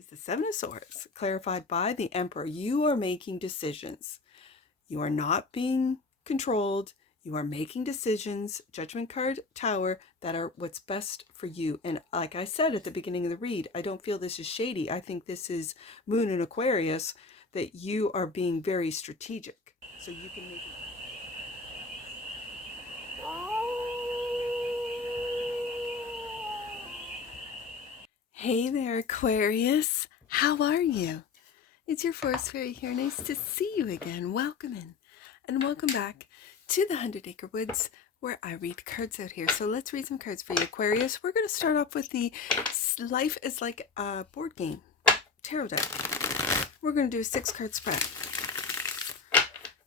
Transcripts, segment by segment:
is the Seven of Swords, clarified by the Emperor. You are making decisions. You are not being controlled. You are making decisions, Judgment card, Tower, that are what's best for you. And like I said at the beginning of the read, I don't feel this is shady. I think this is Moon in Aquarius, that you are being very strategic. So you can make it. Hey there, Aquarius. How are you? It's your Forest Fairy here. Nice to see you again. Welcome in and welcome back to the 100-Acre Woods, where I read cards out here. So let's read some cards for you, Aquarius. We're going to start off with the Life is Like a Board Game tarot deck. We're going to do a 6-card spread.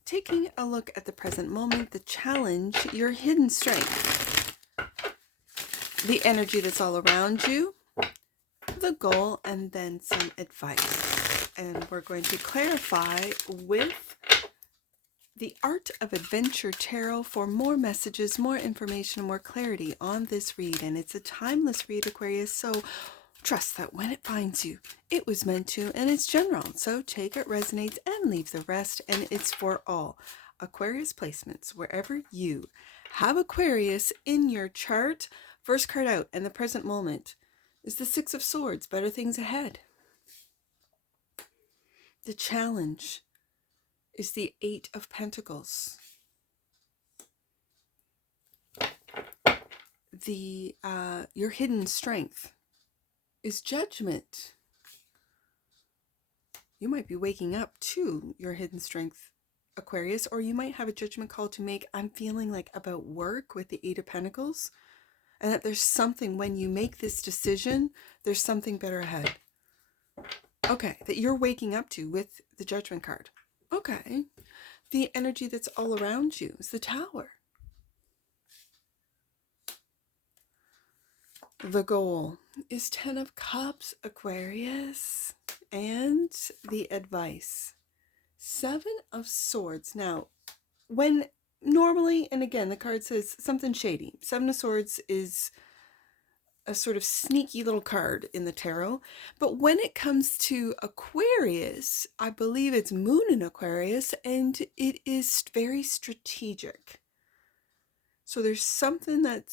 Taking a look at the present moment, the challenge, your hidden strength, the energy that's all around you, the goal, and then some advice. And we're going to clarify with the Art of Adventure Tarot for more messages, more information, more clarity on this read. And it's a timeless read, Aquarius, so trust that when it finds you, it was meant to, and it's general. So take it resonates and leave the rest, and it's for all. Aquarius placements, wherever you have Aquarius in your chart. First card out, and the present moment is the Six of Swords, better things ahead. The challenge is the Eight of Pentacles. The your hidden strength is Judgment. You might be waking up to your hidden strength, Aquarius, or you might have a judgment call to make. I'm feeling like about work with the Eight of Pentacles, and that there's something, when you make this decision, there's something better ahead. Okay, that you're waking up to with the Judgment card. Okay, the energy that's all around you is the Tower. The goal is 10 of Cups, Aquarius, and the advice, 7 of Swords. Now, when normally, and again, the card says something shady. 7 of Swords is a sort of sneaky little card in the tarot, but when it comes to Aquarius, I believe it's Moon in Aquarius, and it is very strategic. So there's something that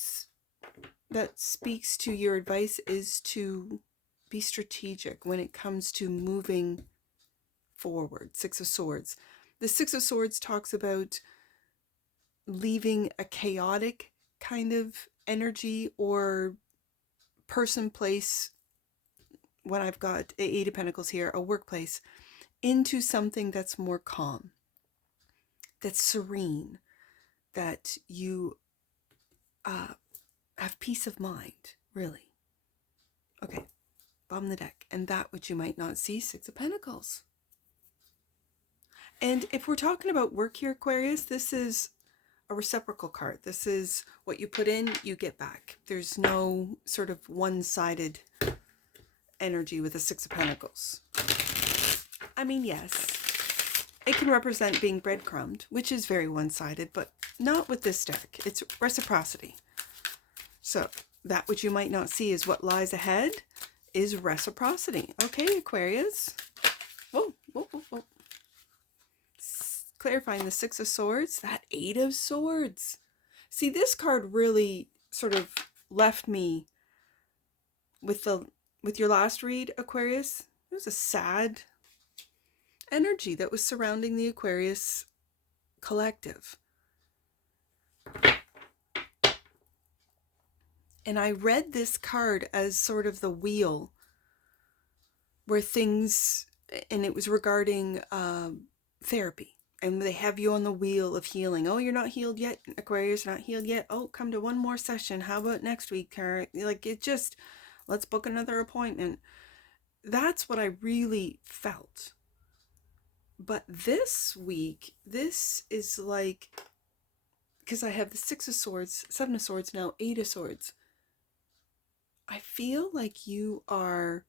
speaks to your advice is to be strategic when it comes to moving forward. Six of Swords. The Six of Swords talks about leaving a chaotic kind of energy or person, place, when I've got Eight of Pentacles here, a workplace, into something that's more calm, that's serene, that you have peace of mind, really. Okay, bottom of the deck. And that which you might not see, Six of Pentacles. And if we're talking about work here, Aquarius, this is a reciprocal card. This is what you put in, you get back. There's no sort of one-sided energy with the Six of Pentacles. I mean, yes, it can represent being breadcrumbed, which is very one-sided, but not with this deck. It's reciprocity. So that which you might not see is what lies ahead is reciprocity. Okay, Aquarius. Whoa, whoa, whoa, whoa. Clarifying the Six of Swords, that Eight of Swords. See, this card really sort of left me with your last read, Aquarius. It was a sad energy that was surrounding the Aquarius collective. And I read this card as sort of the wheel where things, and it was regarding therapy. And they have you on the wheel of healing. Oh, you're not healed yet, Aquarius, not healed yet. Oh, come to one more session. How about next week? Like, it just, let's book another appointment. That's what I really felt. But this week, this is like, because I have the Six of Swords, Seven of Swords now, Eight of Swords. I feel like you are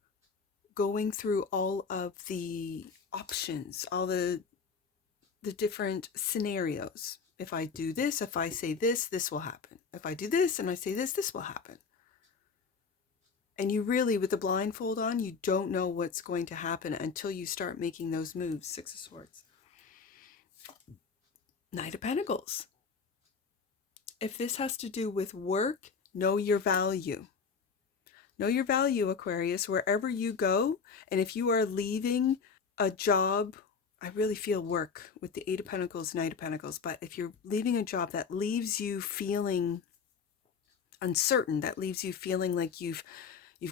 going through all of the options, all the different scenarios. If I do this, if I say this, this will happen. If I do this and I say this, this will happen. And you really, with the blindfold on, you don't know what's going to happen until you start making those moves. Six of Swords. Knight of Pentacles. If this has to do with work, know your value. Know your value, Aquarius, wherever you go. And if you are leaving a job, I really feel work with the Eight of Pentacles, Knight of Pentacles. But if you're leaving a job that leaves you feeling uncertain, that leaves you feeling like you've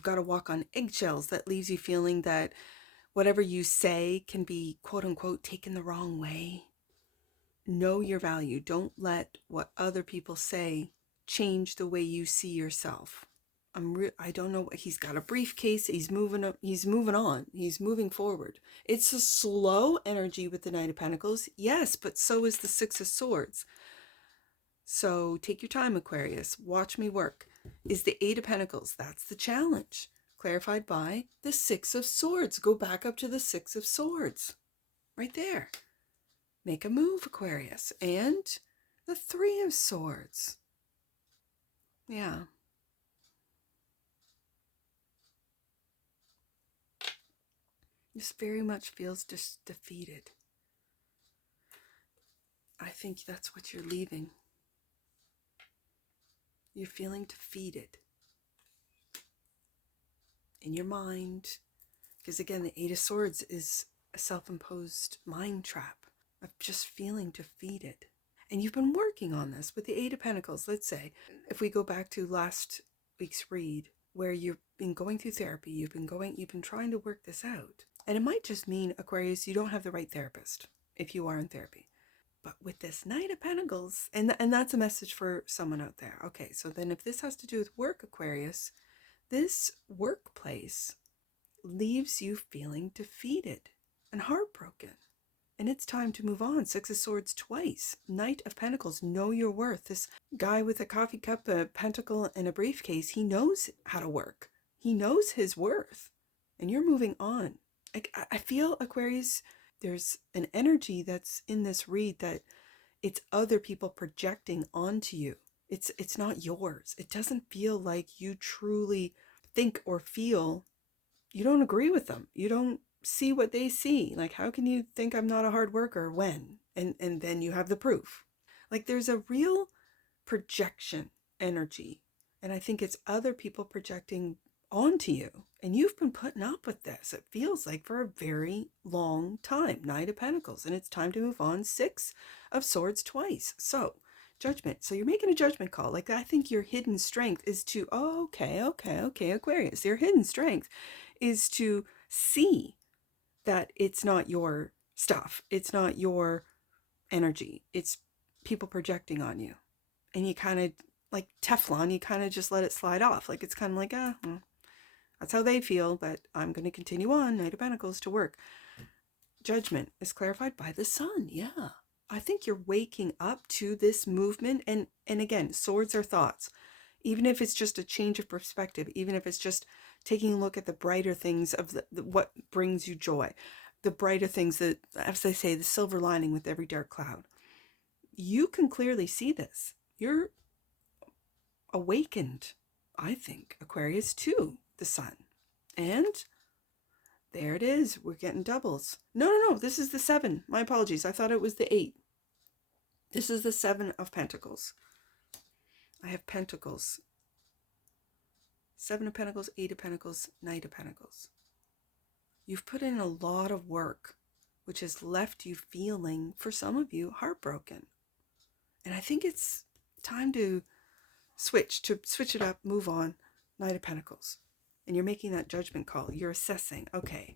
got to walk on eggshells, that leaves you feeling that whatever you say can be quote unquote taken the wrong way. Know your value. Don't let what other people say change the way you see yourself. I don't know. He's got a briefcase. He's moving on. He's moving forward. It's a slow energy with the Knight of Pentacles. Yes, but so is the Six of Swords. So take your time, Aquarius. Watch me work. Is the Eight of Pentacles. That's the challenge. Clarified by the Six of Swords. Go back up to the Six of Swords. Right there. Make a move, Aquarius. And the Three of Swords. Yeah. This very much feels just defeated. I think that's what you're leaving. You're feeling defeated in your mind. Because again, the Eight of Swords is a self-imposed mind trap of just feeling defeated. And you've been working on this with the Eight of Pentacles. Let's say, if we go back to last week's read, where you've been going through therapy, you've been trying to work this out. And it might just mean, Aquarius, you don't have the right therapist if you are in therapy. But with this Knight of Pentacles, and that's a message for someone out there. Okay, so then if this has to do with work, Aquarius, this workplace leaves you feeling defeated and heartbroken. And it's time to move on. Six of Swords twice. Knight of Pentacles, know your worth. This guy with a coffee cup, a pentacle, and a briefcase, he knows how to work. He knows his worth. And you're moving on. I feel, Aquarius, there's an energy that's in this read that it's other people projecting onto you. It's not yours. It doesn't feel like you truly think or feel. You don't agree with them. You don't see what they see. Like, how can you think I'm not a hard worker when? And then you have the proof. Like, there's a real projection energy. And I think it's other people projecting onto you. And you've been putting up with this, it feels like, for a very long time. Knight of Pentacles. And it's time to move on. Six of Swords twice. So, judgment. So you're making a judgment call. Like, I think your hidden strength is to, okay, Aquarius. Your hidden strength is to see that it's not your stuff. It's not your energy. It's people projecting on you. And you kind of, like Teflon, you kind of just let it slide off. Like, it's kind of like, that's how they feel, but I'm going to continue on. Knight of Pentacles to work. Judgment is clarified by the Sun. Yeah. I think you're waking up to this movement. And again, swords are thoughts. Even if it's just a change of perspective, even if it's just taking a look at the brighter things of what brings you joy, the brighter things that, as they say, the silver lining with every dark cloud. You can clearly see this. You're awakened, I think, Aquarius, to the Sun. And there it is. We're getting doubles. No. This is the 7. My apologies. I thought it was the 8. This is the 7 of Pentacles. I have Pentacles. 7 of Pentacles, 8 of Pentacles, Knight of Pentacles. You've put in a lot of work, which has left you feeling, for some of you, heartbroken. And I think it's time to switch it up, move on. Knight of Pentacles. And you're making that judgment call. You're assessing, okay,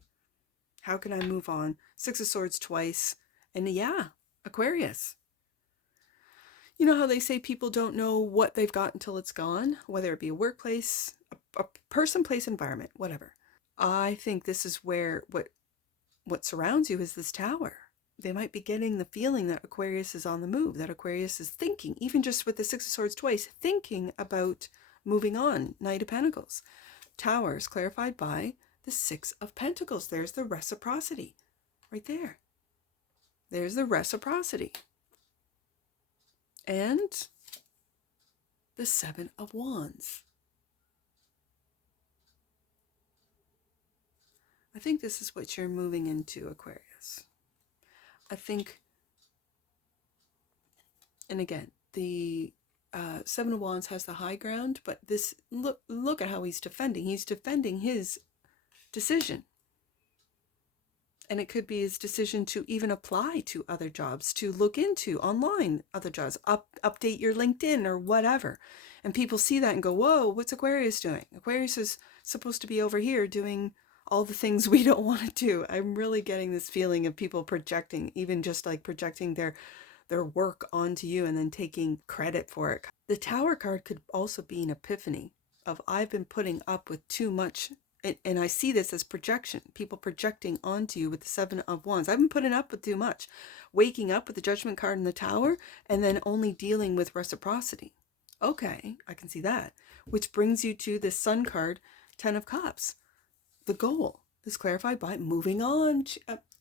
how can I move on? Six of Swords twice. And yeah, Aquarius. You know how they say people don't know what they've got until it's gone? Whether it be a workplace, a person, place, environment, whatever. I think this is where what surrounds you is this tower. They might be getting the feeling that Aquarius is on the move, that Aquarius is thinking, even just with the Six of Swords twice, thinking about moving on. Knight of Pentacles. Towers clarified by the Six of Pentacles. There's the reciprocity right there. There's the reciprocity. And the 7 of Wands. I think this is what you're moving into, Aquarius. I think, and again, the Seven of Wands has the high ground, but this, look at how he's defending. He's defending his decision. And it could be his decision to even apply to other jobs, to look into online other jobs, update your LinkedIn or whatever. And people see that and go, whoa, what's Aquarius doing? Aquarius is supposed to be over here doing all the things we don't want to do. I'm really getting this feeling of people projecting, even just like projecting their work onto you and then taking credit for it. The Tower card could also be an epiphany of, I've been putting up with too much. And I see this as projection, people projecting onto you with the Seven of Wands. I've been putting up with too much, waking up with the Judgment card in the Tower and then only dealing with reciprocity. Okay, I can see that. Which brings you to the Sun card, Ten of Cups. The goal is clarified by moving on.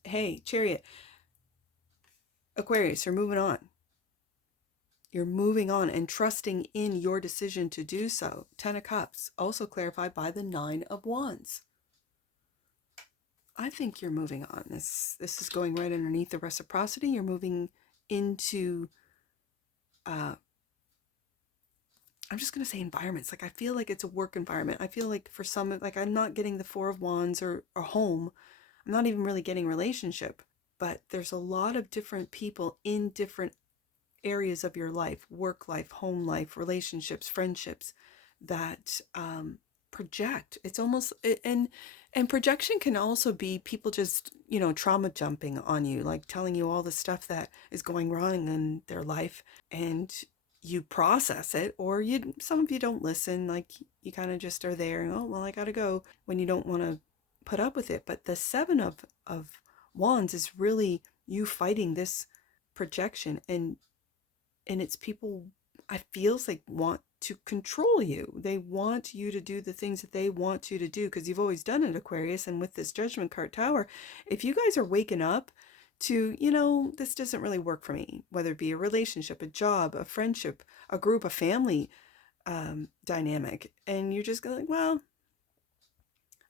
Hey, Chariot. Aquarius, you're moving on. You're moving on and trusting in your decision to do so. Ten of Cups, also clarified by the Nine of Wands. I think you're moving on. This is going right underneath the reciprocity. You're moving into, I'm just going to say environments. Like, I feel like it's a work environment. I feel like for some, like, I'm not getting the Four of Wands or home. I'm not even really getting relationship. But there's a lot of different people in different areas of your life, work life, home life, relationships, friendships, that project. It's almost, and projection can also be people just, trauma jumping on you, like telling you all the stuff that is going wrong in their life, and you process it, or some of you don't listen, like you kind of just are there, oh well, I gotta go, when you don't want to put up with it. But the Seven of Wands is really you fighting this projection, and it's people, I feels like, want to control you. They want you to do the things that they want you to do because you've always done it, Aquarius. And with this Judgment card Tower, if you guys are waking up to, this doesn't really work for me, whether it be a relationship, a job, a friendship, a group, a family dynamic, and you're just going, well,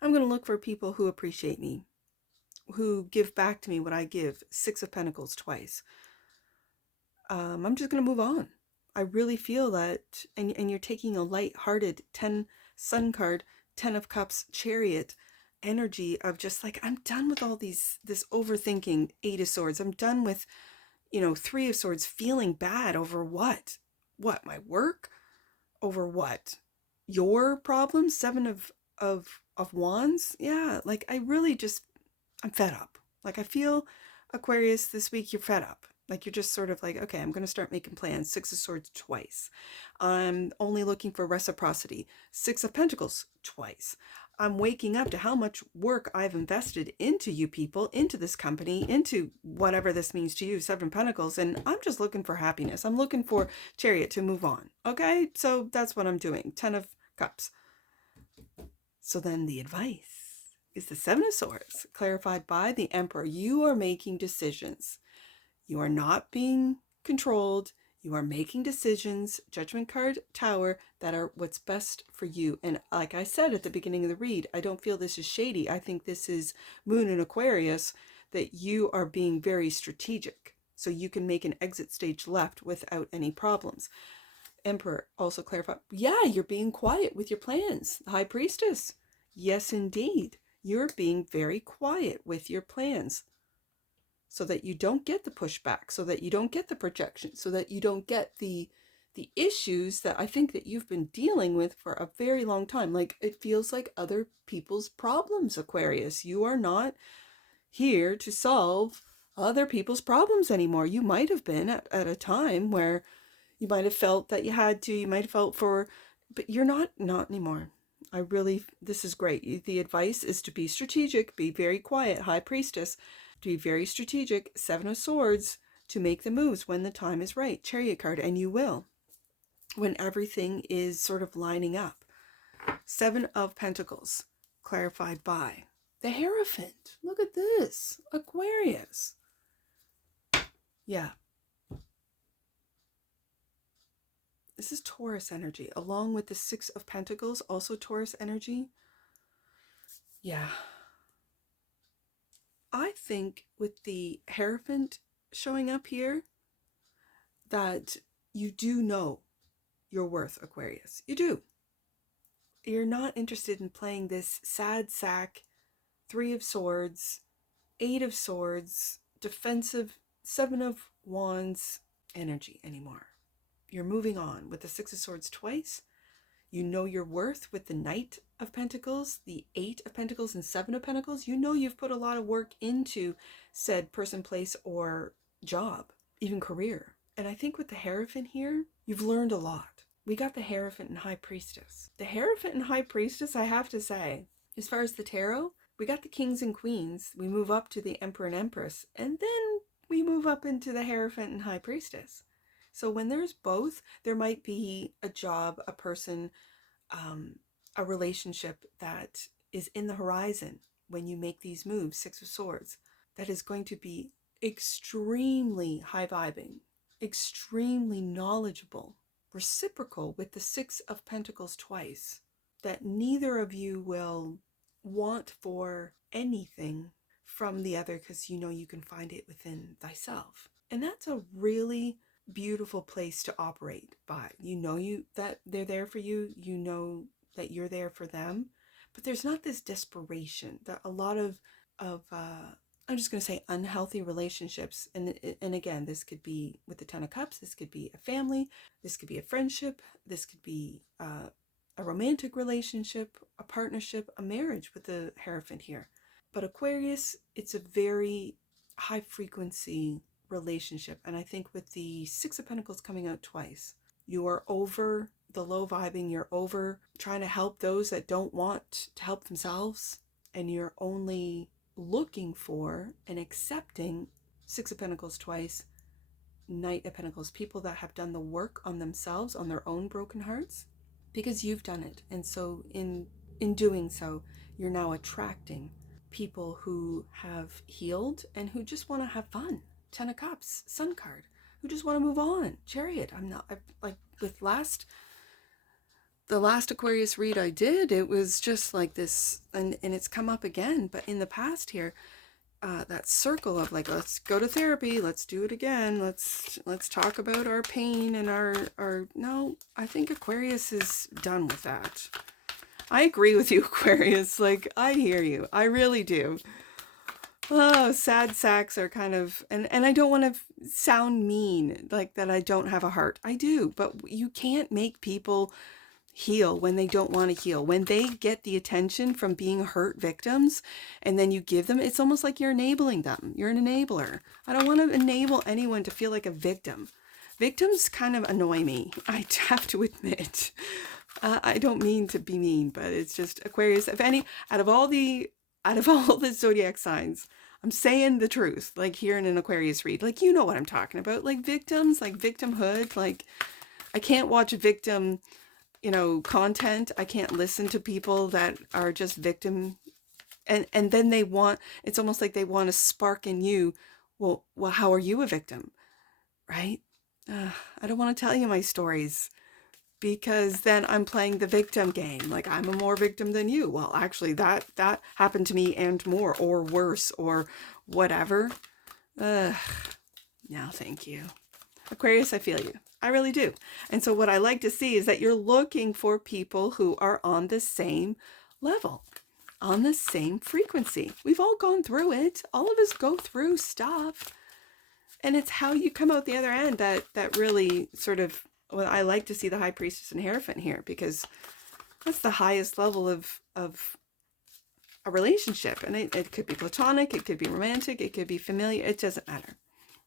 I'm going to look for people who appreciate me, who give back to me what I give. Six of Pentacles twice. I'm just going to move on. I really feel that, and you're taking a light-hearted 10 Sun card, 10 of Cups, Chariot energy of just like, I'm done with all this overthinking. 8 of Swords. I'm done with, 3 of Swords, feeling bad over what? What, my work? Over what? Your problems? 7 of Wands? Yeah, like I really just, I'm fed up. Like I feel, Aquarius, this week you're fed up. Like you're just sort of like, okay, I'm going to start making plans. 6 of Swords twice. I'm only looking for reciprocity. 6 of Pentacles twice. I'm waking up to how much work I've invested into you people, into this company, into whatever this means to you, 7 Pentacles, and I'm just looking for happiness. I'm looking for Chariot to move on. Okay, so that's what I'm doing. 10 of Cups. So then the advice is the 7 of Swords, clarified by the Emperor. You are making decisions. You are not being controlled. You are making decisions, Judgment card Tower, that are what's best for you. And like I said at the beginning of the read, I don't feel this is shady. I think this is Moon in Aquarius, that you are being very strategic. So you can make an exit stage left without any problems. Emperor also clarified, yeah, you're being quiet with your plans. The High Priestess, yes, indeed. You're being very quiet with your plans, so that you don't get the pushback, so that you don't get the projection, so that you don't get the issues that I think that you've been dealing with for a very long time. Like it feels like other people's problems, Aquarius. You are not here to solve other people's problems anymore. You might have been at a time where you might have felt that you had to, you might have felt for, but you're not anymore. I really, this is great. The advice is to be strategic, be very quiet, High Priestess, to be very strategic, 7 of Swords, to make the moves when the time is right, Chariot card, and you will, when everything is sort of lining up. 7 of Pentacles, clarified by the Hierophant. Look at this, Aquarius. Yeah. This is Taurus energy, along with the 6 of Pentacles, also Taurus energy. Yeah. I think with the Hierophant showing up here, that you do know your worth, Aquarius. You do. You're not interested in playing this sad sack, 3 of Swords, 8 of Swords, defensive, 7 of Wands energy anymore. You're moving on with the 6 of Swords twice. You know your worth with the Knight of Pentacles, the 8 of Pentacles, and 7 of Pentacles. You know you've put a lot of work into said person, place, or job, even career. And I think with the Hierophant here, you've learned a lot. We got the Hierophant and High Priestess. The Hierophant and High Priestess, I have to say, as far as the tarot, we got the Kings and Queens. We move up to the Emperor and Empress, and then we move up into the Hierophant and High Priestess. So when there's both, there might be a job, a person, a relationship that is in the horizon when you make these moves, 6 of Swords, that is going to be extremely high vibing, extremely knowledgeable, reciprocal with the 6 of Pentacles twice, that neither of you will want for anything from the other because you know you can find it within thyself. And that's a really beautiful place to operate by. You know that they're there for you, you know that you're there for them, but there's not this desperation that a lot of I'm just going to say unhealthy relationships, and again, this could be with the 10 of Cups, this could be a family, this could be a friendship, this could be a romantic relationship, a partnership, a marriage with the Hierophant here. But Aquarius, it's a very high frequency relationship, and I think with the 6 of Pentacles coming out twice, you are over the low vibing, you're over trying to help those that don't want to help themselves, and you're only looking for and accepting 6 of Pentacles twice, Knight of Pentacles, people that have done the work on themselves, on their own broken hearts, because you've done it. And so in doing so, you're now attracting people who have healed and who just want to have fun. 10 of Cups, Sun card, who just want to move on. Chariot. Like with the last Aquarius read I did, it was just like this, and it's come up again, but in the past here, that circle of like, let's go to therapy, let's do it again, let's talk about our pain and our no, I think Aquarius is done with that. I agree with you, Aquarius. Like, I hear you. I really do. Oh, sad sacks are kind of, and I don't want to sound mean, like that I don't have a heart. I do, but you can't make people heal when they don't want to heal. When they get the attention from being hurt victims and then you give them, it's almost like you're enabling them. You're an enabler. I don't want to enable anyone to feel like a victim. Victims kind of annoy me, I have to admit. I don't mean to be mean, but it's just Aquarius. If any, out of all the zodiac signs, I'm saying the truth, like here in an Aquarius read, like, you know what I'm talking about, like victims, like victimhood, like I can't watch victim, content. I can't listen to people that are just victim. And then they want, it's almost like they want to spark in you. Well, how are you a victim? Right? I don't want to tell you my stories because then I'm playing the victim game. Like I'm a more victim than you. Well, actually that happened to me and more or worse or whatever. No, thank you. Aquarius, I feel you. I really do. And so what I like to see is that you're looking for people who are on the same level, on the same frequency. We've all gone through it. All of us go through stuff. And it's how you come out the other end that really sort of, well, I like to see the High Priestess and Hierophant here because that's the highest level of a relationship. And it could be platonic, it could be romantic, it could be familiar. It doesn't matter.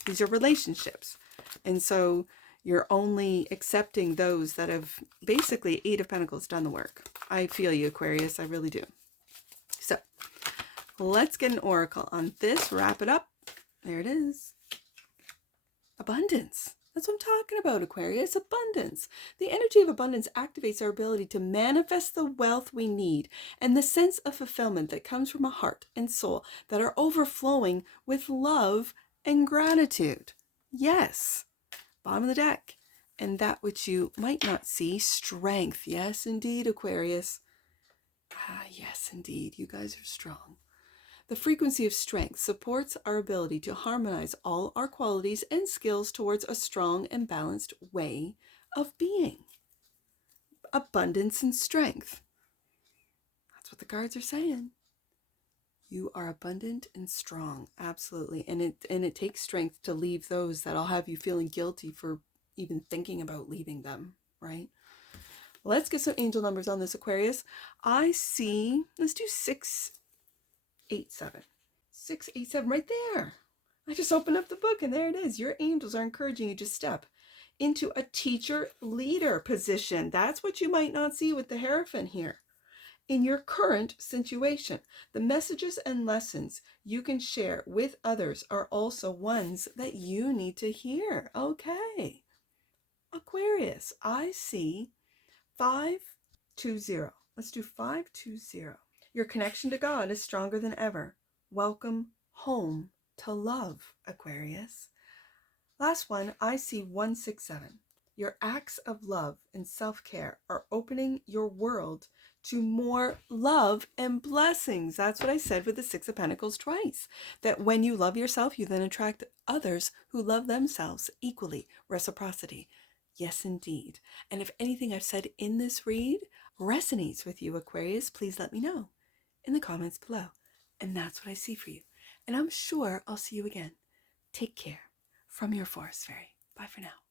These are relationships. And so you're only accepting those that have basically 8 of Pentacles done the work. I feel you, Aquarius. I really do. So let's get an oracle on this. Wrap it up. There it is. Abundance. That's what I'm talking about, Aquarius. Abundance. The energy of abundance activates our ability to manifest the wealth we need and the sense of fulfillment that comes from a heart and soul that are overflowing with love and gratitude. Yes. Bottom of the deck. And that which you might not see, strength. Yes, indeed, Aquarius. Yes, indeed. You guys are strong. The frequency of strength supports our ability to harmonize all our qualities and skills towards a strong and balanced way of being. Abundance and strength. That's what the cards are saying. You are abundant and strong, absolutely. And it takes strength to leave those that'll have you feeling guilty for even thinking about leaving them, right? Let's get some angel numbers on this, Aquarius. I see, let's do 687. 687 right there. I just opened up the book and there it is. Your angels are encouraging you to step into a teacher leader position. That's what you might not see with the Hierophant here. In your current situation, the messages and lessons you can share with others are also ones that you need to hear. Okay. Aquarius, I see 520. Let's do 520. Your connection to God is stronger than ever. Welcome home to love, Aquarius. Last one, I see 167. Your acts of love and self-care are opening your world to more love and blessings. That's what I said with the Six of Pentacles twice. That when you love yourself, you then attract others who love themselves equally. Reciprocity. Yes, indeed. And if anything I've said in this read resonates with you, Aquarius, please let me know in the comments below. And that's what I see for you. And I'm sure I'll see you again. Take care. From your Forest Fairy. Bye for now.